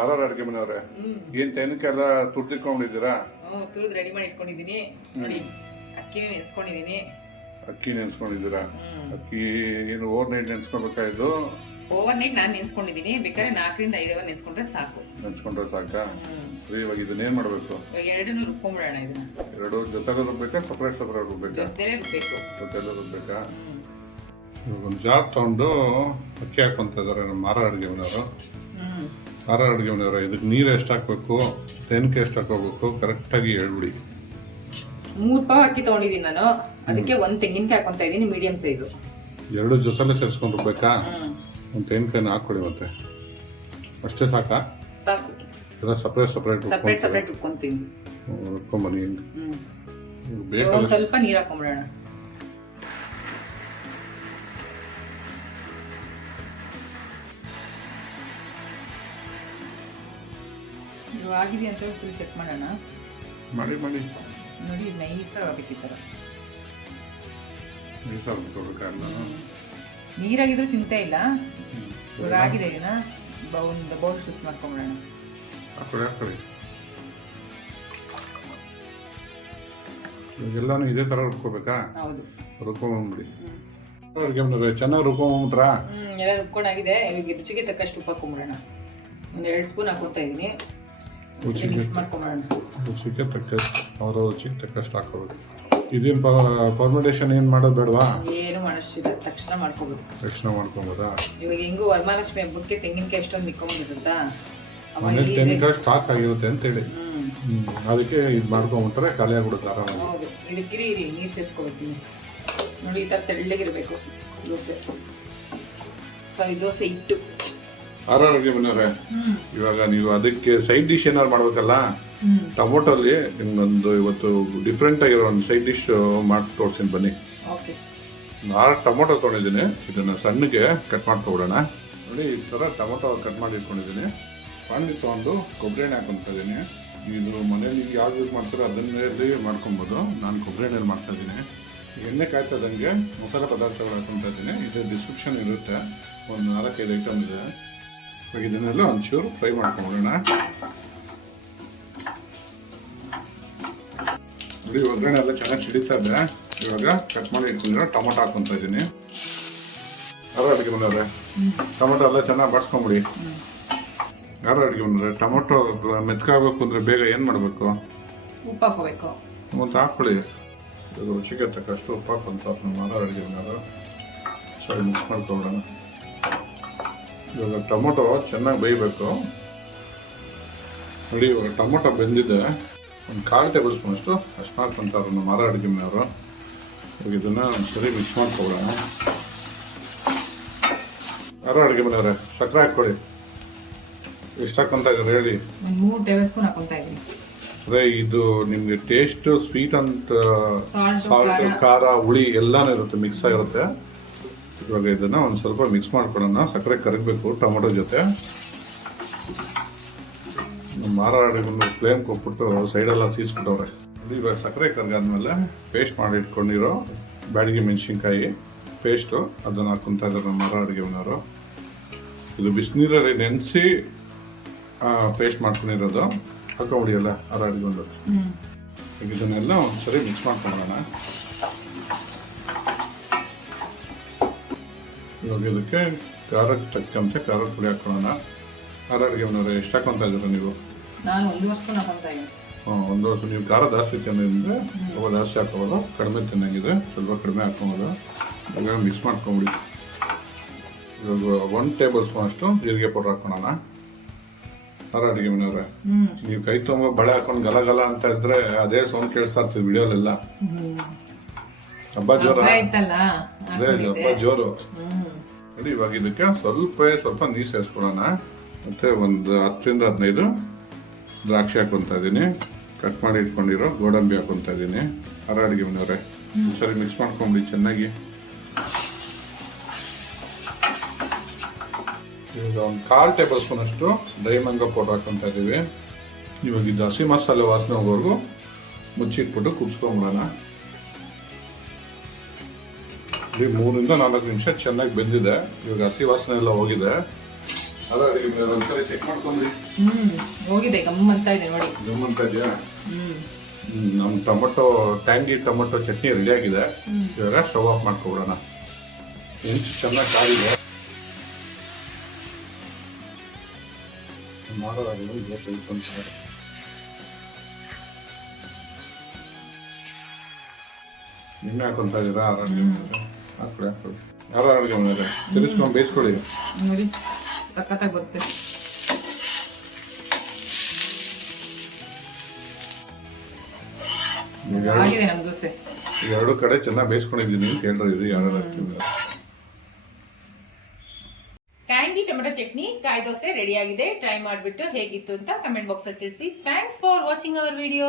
R ಅಡುಗೆ ಮನೆಯವ್ರೆ ಏನ್ ತೆನಕ್ಕೆಲ್ಲ ತುರ್ದಿಕೊಂಡಿದ್ದೀರಾ? ತುರಿದ್ ready ಮಾಡಿ ಇಟ್ಕೊಂಡಿದೀನಿ ನೋಡಿ. ಅಕ್ಕಿನ ನೆನ್ಸ್ಕೊಂಡಿದೀನಿ. ಅಕ್ಕಿ ನೆನ್ಸ್ಕೊಂಡಿದ್ದೀರಾ? ಅಕ್ಕಿ ಏನು ಓವರ್ ನೈಟ್ ನೆನ್ಸ್ಕೊಬೇಕಾಯ್ತು? ಓವರ್ ನೈಟ್ ನಾನು ನೆನ್ಸ್ಕೊಂಡಿದೀನಿ. ಬೇಕಾದ್ರೆ 4 ರಿಂದ 5 ಅವರ್ ನೆನ್ಸ್ಕೊಂಡ್ರೆ ಸಾಕು. ನೆನ್ಸ್ಕೊಂಡ್ರೆ ಸಾಕಾ? ಸರಿ, ಇವಾಗ ಇದನ್ನೇನ್ ಮಾಡ್ಬೇಕು? ಇವಾಗ ಎರಡನ್ನೂ ರುಬ್ಕೊಂಡ್ಬಿಡೋಣ. ಇದನ್ನ ಎರಡು ಜೊತೆಲ್ಲ ರುಬ್ಬೇಕಾ ಸಪರೇಟ್ ರುಬ್ಬೇಕಾ? ಜೊತೆಲೆ ರುಬ್ಬೇಕು. ಜೊತೆಲ್ಲ ರುಬ್ಬೇಕಾ? ಇವಾಗ ಒಂದು ಜಾರ್ ತಗೊಂಡು ಅಕ್ಕಿ ಹಾಕೊಂತ ಇದಾರೆ ನಮ್ಮ ಆರ್ ಅಡುಗೆ ಮನೆಯವರು. ಆರ್ ಅಡುಗೆ ಮನೆಯವರು ಇದಕ್ಕೆ ನೀರು ಎಷ್ಟು ಹಾಕ್ಬೇಕು, ತೆನಕೆ ಎಷ್ಟು ಹಾಕೋಬೇಕು ಕರೆಕ್ಟಾಗಿ ಹೇಳ್ಬಿಡಿ. 3 ಪಾವ್ ಅಕ್ಕಿ ತಗೊಂಡಿದ್ದೀನಿ ನಾನು. ಅದಕ್ಕೆ 1 ತೆಂಗಿನಕಾಯಿ ಹಾಕೊಂತ ಇದೀನಿ, ಮೀಡಿಯಂ ಸೈಜು. ಎರಡು ಜೊತೆಲೆ ಸೇರಿಸ್ಕೊಂಡು ರುಬ್ಬೇಕಾ? ಒಂದು ತೆಂಗಿನಕಾಯಿನ ಹಾಕೊಳ್ಳಿ. ಮತ್ತೆ ಅಷ್ಟೇ ಸಾಕಾ? ಸಾಕು. ಎಲ್ಲ ಸಪ್ರೇಟ್ ಸಪ್ರೇಟ್ ರುಬ್ಕೊಂತೀನಿ. ರುಬ್ಕೊಂಬನ್ನಿ. ಒಂದು ಸ್ವಲ್ಪ ನೀರು ಹಾಕೊಂಡ್ಬಿಡೋಣ. ಆಗಿದೆ ಅಂತ ಸ್ವಲ್ಪ ಚೆಕ್ ಮಾಡೋಣ. ಮಾಡಿ ನೋಡಿ, ನೈಸ್ ಆಗಬೇಕು. ಈ ಥರ ನೀರಾಗಿದ್ರು ಚಿಂತೆ ಇಲ್ಲ. ಇವಾಗ ಆಗಿದೆ. ಇದನ್ನ ಒಂದು ಬೌಲ್ ಶಿಫ್ಟ್ ಮಾಡ್ಕೊಂಡ್ಬಿಡೋಣ. ಇವಾಗೆಲ್ಲಾನು ಇದೇ ತರ ರುಬ್ಕೋಬೇಕಾ? ಹೌದು, ರುಬ್ಕೊಂಡ್ಬಿಡಿ. ಚೆನ್ನಾಗಿ ರುಬ್ಕೊಂಡ್ಬಿಟ್ರಾ? ಎಲ್ಲ ರುಬ್ಕೊಂಡಾಗಿದೆ. ಇವಾಗ ರುಚಿಗೆ ತಕ್ಕಷ್ಟು ಉಪ್ಪು ಹಾಕೊಂಡ್ಬಿಡೋಣ. ಒಂದು 2 ಸ್ಪೂನ್ ಹಾಕೋತಾ ಇದೀನಿ. ಮಿಕ್ಸ್ ಮಾಡ್ಕೊಂಡ್ಬಿಡೋಣ. ರುಚಿಗೆ ತಕ್ಕಷ್ಟು, ಅವರ ರುಚಿಗೆ ತಕ್ಕಷ್ಟು ಹಾಕೋಬೇಕು. ಇದೇನು ಫಾರ್ಮೆಂಟೇಷನ್ ಏನು ಮಾಡೋದು ಬೇಡವಾ? ಏನು ಮಾಡೋಷ್ಟಿಲ್ಲ, ತಕ್ಷಣ ಮಾಡ್ಕೋಬೇಕು. ತಕ್ಷಣ ಮಾಡ್ಕೊಬೋದಾ? ಇವಾಗ ಹೆಂಗು ವರಮಹಾಲಕ್ಷ್ಮಿ ಹಬ್ಬಕ್ಕೆ ತೆಂಗಿನಕಾಯಿ ಎಷ್ಟೊಂದು ಮಿಕ್ಕೊಂಡ್ಬಿಟ್ಟಿರುತ್ತಾ, ತೆಂಗಿನಕಾಯಿ ಸ್ಟಾಕ್ ಆಗಿರುತ್ತೆ ಅಂತೇಳಿ ಅದಕ್ಕೆ ಇದು ಮಾಡ್ಕೊಂಡ್ಬಿಟ್ರೆ ಖಾಲಿ ಆಗ್ಬಿಡುತ್ತೆ ಆರಾಮಾಗಿ. ಹೌದು, ಇದಕ್ಕೆ ಇರಿ ನೀರು ಸೇರಿಸ್ಕೋಬೇಕು. ನೋಡಿ, ಈ ಥರ ತೆಳ್ಳಗಿರಬೇಕು ದೋಸೆ. ದೋಸೆ ಹಿಟ್ಟು. ಆರ್ ಅಡುಗೆ ಮನೆಯವ್ರೆ, ಇವಾಗ ನೀವು ಅದಕ್ಕೆ ಸೈಡ್ ಡಿಶ್ ಏನಾದ್ರು ಮಾಡ್ಬೇಕಲ್ಲ. ಟೊಮೊಟೊಲಿ ನಿಮ್ಗೊಂದು ಇವತ್ತು ಡಿಫ್ರೆಂಟ್ ಆಗಿರೋ ಒಂದು ಸೈಡ್ ಡಿಶ್ ಮಾಡಿ ತೋರಿಸ್ತೀನಿ ಬನ್ನಿ. 6 ಟೊಮೊಟೊ ತೊಗೊಂಡಿದ್ದೀನಿ. ಇದನ್ನ ಸಣ್ಣಗೆ ಕಟ್ ಮಾಡ್ಕೊಬಿಡೋಣ. ನೋಡಿ, ಈ ಥರ ಟೊಮೊಟೊ ಕಟ್ ಮಾಡಿ ಇಟ್ಕೊಂಡಿದ್ದೀನಿ. ಪಾನಿ ತೊಗೊಂಡು ಕೊಬ್ಬರಿ ಎಣ್ಣೆ ಹಾಕೊತಾ ಇದ್ದೀನಿ. ಇದು ಮನೇಲಿ ಯಾವ್ದು ಯೂಸ್ ಮಾಡ್ತಾರೆ ಅದನ್ನೇ ಮಾಡ್ಕೊಬೋದು. ನಾನು ಕೊಬ್ಬರಿ ಎಣ್ಣೆಲಿ ಮಾಡ್ತಾ ಇದ್ದೀನಿ. ಎಣ್ಣೆ ಕಾಯ್ತದಂಗೆ ಮಸಾಲೆ ಪದಾರ್ಥಗಳು ಹಾಕೊತಾ ಇದ್ದೀನಿ. ಇದು ಡಿಸ್ಕ್ರಿಪ್ಷನ್ ಇರುತ್ತೆ, ಒಂದು 4-5 ಐಟಮ್ ಇದೆ. ಇವಾಗ ಇದನ್ನೆಲ್ಲ ಒಂಚೂರು ಫ್ರೈ ಮಾಡ್ಕೊಂಡ್ಬಿಡೋಣ. ನೋಡಿ, ಒಗ್ಗರಣೆ ಎಲ್ಲ ಚೆನ್ನಾಗಿ ಸಿಡಿತಾ ಇದೆ. ಇವಾಗ ಕಟ್ ಮಾಡಿ ಇಟ್ಕೊಂಡ್ರೆ ಟೊಮೊಟೊ ಹಾಕೊತಾ ಇದ್ದೀನಿ. ಆರ್ ಅಡುಗೆ ಮನೆಯವ್ರೆ, ಟೊಮೊಟೊ ಎಲ್ಲ ಚೆನ್ನಾಗಿ ಬಾಡ್ಸ್ಕೊಂಬಿಡಿ. ಆರ್ ಅಡುಗೆ ಮನೆಯವ್ರೆ, ಟೊಮೊಟೊ ಮೆತ್ಕಾಗಬೇಕು ಅಂದರೆ ಬೇಗ ಏನು ಮಾಡಬೇಕು? ಉಪ್ಪು ಹಾಕೋಬೇಕು. ಮತ್ತು ಹಾಕ್ಕೊಳ್ಳಿ. ಇದು ರುಚಿಗೆ ತಕ್ಕಷ್ಟು ಉಪ್ಪು ಹಾಕೊಂತ ನಮ್ಮ ಆರ್ ಅಡುಗೆ ಮನೆಯವರು. ಸರಿ, ಮಿಕ್ಸ್ ಮಾಡ್ಕೊಬಿಡೋಣ. ಇವಾಗ ಟೊಮೊಟೊ ಚೆನ್ನಾಗಿ ಬೇಯಬೇಕು. ನೋಡಿ, ಇವಾಗ ಟೊಮೊಟೊ ಬೆಂದಿದೆ. ಒಂದು 1/4 ಟೇಬಲ್ ಸ್ಪೂನ್ ಅಷ್ಟು ಹಾಕ್ಕೊಂತಾರೆ ನಮ್ಮ ಆರ್ ಅಡುಗೆ ಮನೆಯವರು. ಇವಾಗ ಇದನ್ನು ಸರಿ ಮಿಕ್ಸ್ ಮಾಡ್ಕೊಬಿಡೋಣ. ಆರ್ ಅಡುಗೆ ಮನೆಯವ್ರೆ, ಸಕ್ಕರೆ ಹಾಕ್ಕೊಳ್ಳಿ. ಎಷ್ಟು ಹಾಕ್ಕೊಂತ ಇದ್ದಾರೆ ಹೇಳಿ? 3 ಟೇಬಲ್ ಸ್ಪೂನ್ ಹಾಕೊಂತ ಇದ್ದೀನಿ. ಅದೇ, ಇದು ನಿಮಗೆ ಟೇಸ್ಟ್ ಸ್ವೀಟ್ ಅಂತ ಸಾಲ್ಟ್, ಖಾರ, ಹುಳಿ ಎಲ್ಲಾನು ಇರುತ್ತೆ, ಮಿಕ್ಸ್ ಆಗಿರುತ್ತೆ. ಇವಾಗ ಇದನ್ನ ಒಂದು ಸ್ವಲ್ಪ ಮಿಕ್ಸ್ ಮಾಡ್ಕೊಳ್ಳೋಣ. ಸಕ್ಕರೆ ಕರಗಬೇಕು ಟೊಮೊಟೊ ಜೊತೆ. ನಮ್ಮ ಆರ್ ಅಡುಗೆ ಮನೆ ಫ್ಲೇಮ್ ಕೊಟ್ಬಿಟ್ಟು ಸೈಡೆಲ್ಲ ಸೀಸ್ಬಿಟ್ಟವ್ರೆ. ಇವಾಗ ಸಕ್ಕರೆ ಕರಗಾದ್ಮೇಲೆ ಪೇಸ್ಟ್ ಮಾಡಿ ಇಟ್ಕೊಂಡಿರೋ ಬ್ಯಾಡಗಿ ಮೆಣಸಿನ್ಕಾಯಿ ಪೇಸ್ಟು ಅದನ್ನು ಹಾಕ್ಕೊಂತ ಇದ್ದಾರೆ ನಮ್ಮ ಆರ್ ಅಡುಗೆ ಮನೆಯವರು. ಇದು ಬಿಸಿನೀರಲ್ಲಿ ನೆನೆಸಿ ಪೇಸ್ಟ್ ಮಾಡ್ಕೊಂಡಿರೋದು. ಹಾಕೊಂಬಿಡಿಯಲ್ಲ ಆರ್ ಅಡುಗೆ ಮನೆಯವರು. ಇದನ್ನೆಲ್ಲ ಒಂದ್ಸರಿ ಮಿಕ್ಸ್ ಮಾಡ್ಕೊಳ್ಳೋಣ. ಇವಾಗ ಇದಕ್ಕೆ ಖಾರಕ್ಕೆ ತಕ್ಕಂತೆ ಖಾರದ ಪುಡಿ ಹಾಕೊಳ್ಳೋಣ. ಆರ್ ಅಡುಗೆ ಮನೆಯವ್ರೆ, ಎಷ್ಟು ಹಾಕೊಂತ ಇದ್ದೀರಾ ನೀವು? ನಾನು 1 ಸ್ಪೂನ್ ಹಾಕೊಂತ ಇದ್ದೀನಿ. 1 ಸ್ಪೂನ್. ನೀವು ಖಾರ ಜಾಸ್ತಿ ತಿನ್ನೋದ್ರಿಂದ ಸ್ವಲ್ಪ ಜಾಸ್ತಿ ಹಾಕೋಬೋದು, ಕಡಿಮೆ ತಿನ್ನಂಗಿದೆ ಸ್ವಲ್ಪ ಕಡಿಮೆ ಹಾಕೋಬೋದು. ಇವಾಗ ಮಿಕ್ಸ್ ಮಾಡ್ಕೊಂಬಿಡಿ. ಇವಾಗ 1 ಟೇಬಲ್ ಸ್ಪೂನ್ ಅಷ್ಟು ಜೀರಿಗೆ ಪೌಡರ್ ಹಾಕೋಣ. ಆರ್ ಅಡುಗೆ ಮನೆಯವ್ರೆ, ನೀವು ಕೈ ತುಂಬ ಬಳೆ ಹಾಕೊಂಡು ಗಲ ಅಂತ ಇದ್ರೆ ಅದೇ ಸೌಂಡ್ ಕೇಳಿಸ್ತಾ ಇರ್ತೀವಿ ವಿಡಿಯೋಲೆಲ್ಲ. ಹಬ್ಬ ಜೋರ, ಅದೇ ಹಬ್ಬ ಜೋರು. ನೋಡಿ, ಇವಾಗ ಇದಕ್ಕೆ ಸ್ವಲ್ಪ ನೀರು ಸೇರಿಸ್ಕೊಳ್ಳೋಣ. ಮತ್ತೆ ಒಂದು 10 ರಿಂದ 15 ದ್ರಾಕ್ಷಿ ಹಾಕೊಂತ ಇದ್ದೀನಿ. ಕಟ್ ಮಾಡಿ ಇಟ್ಕೊಂಡಿರೋ ಗೋಡಂಬಿ ಹಾಕೊಂತ ಇದ್ದೀನಿ. ಆರ್ ಅಡುಗೆ ಮನೆಯವ್ರೆ, ಸರಿ ಮಿಕ್ಸ್ ಮಾಡ್ಕೊಂಬಿಡಿ ಚೆನ್ನಾಗಿ. ಇವಾಗ ಒಂದು 1/4 ಟೇಬಲ್ ಸ್ಪೂನ್ ಅಷ್ಟು ಡ್ರೈ ಮ್ಯಾಂಗೋ ಪೌಡರ್ ಹಾಕೊಂತ ಇದ್ದೀವಿ. ಇವಾಗ ಇದು ಹಸಿ ಮಸಾಲೆ ವಾಸನೆ ಹೋಗೋವರೆಗೂ ಮುಚ್ಚಿಟ್ಬಿಟ್ಟು ಕುದಿಸ್ಕೊಂಬಿಡೋಣ. 3 ರಿಂದ 4 ನಿಮಿಷ ಚೆನ್ನಾಗಿ ಬೆಂದಿದೆ. ಇವಾಗ ಹಸಿ ವಾಸನೆ ಎಲ್ಲ ಹೋಗಿದೆ. ಅದ ಒಂದ್ಸರಿ ಚೆಕ್ ಮಾಡ್ಕೊಂಡ್ರಿ ಹೋಗಿದೆ ಗಮ್ ಅಂತ ಇದೆ ನೋಡಿ. ಗಮ್ಮಂತ ಇದೆಯಾ? ನಮ್ಮ tomato tangy tomato chutney ready ಆಗಿದೆ. ಇವಾಗ ಸ್ಟವ್ ಆಫ್ ಮಾಡ್ಕೊಬಿಡೋಣ. ಹೆಂಚು ಚೆನ್ನಾಗಿ ಕಾದಿದೆ. ಮಾಡೋದಾಗಲಿ ತೆಗೆದುಕೊಂತಾರೆ. ನಿನ್ನೆ ಹಾಕೊಂತ ಇದ್ದೀರಾ? ಹಾಕೊಳ್ಳಿ ಹಾಕೊಳ್ಳಿ. ಯಾರು ಅಡುಗೆ ಮಾಡಿದ್ರೆ ತಿರ್ಸ್ಕೊಂಡು ಬೇಯಿಸ್ಕೊಳ್ಳಿ. ನೋಡಿ ಸಖತ್ತಾಗಿ ಬರುತ್ತೆ. ಆಗಿದೆ ನಮ್ಮ ದೋಸೆ. ಎರಡು ಕಡೆ ಚೆನ್ನಾಗಿ ಬೇಯಿಸ್ಕೊಂಡಿದ್ದೀನಿ ಅಂತ ಹೇಳ್ರಿ. ಇದು ಯಾರು ಹಾಕ್ತಿಲ್ಲ. ಟ್ಯಾಂಗಿ ಟೊಮೆಟೊ ಚಟ್ನಿ ಕಾಯಿ ದೋಸೆ ರೆಡಿ ಆಗಿದೆ. ಟ್ರೈ ಮಾಡಿಬಿಟ್ಟು ಹೇಗಿತ್ತು ಅಂತ ಕಮೆಂಟ್ ಬಾಕ್ಸ್ ಅಲ್ಲಿ ತಿಳಿಸಿ. Thanks for watching our video.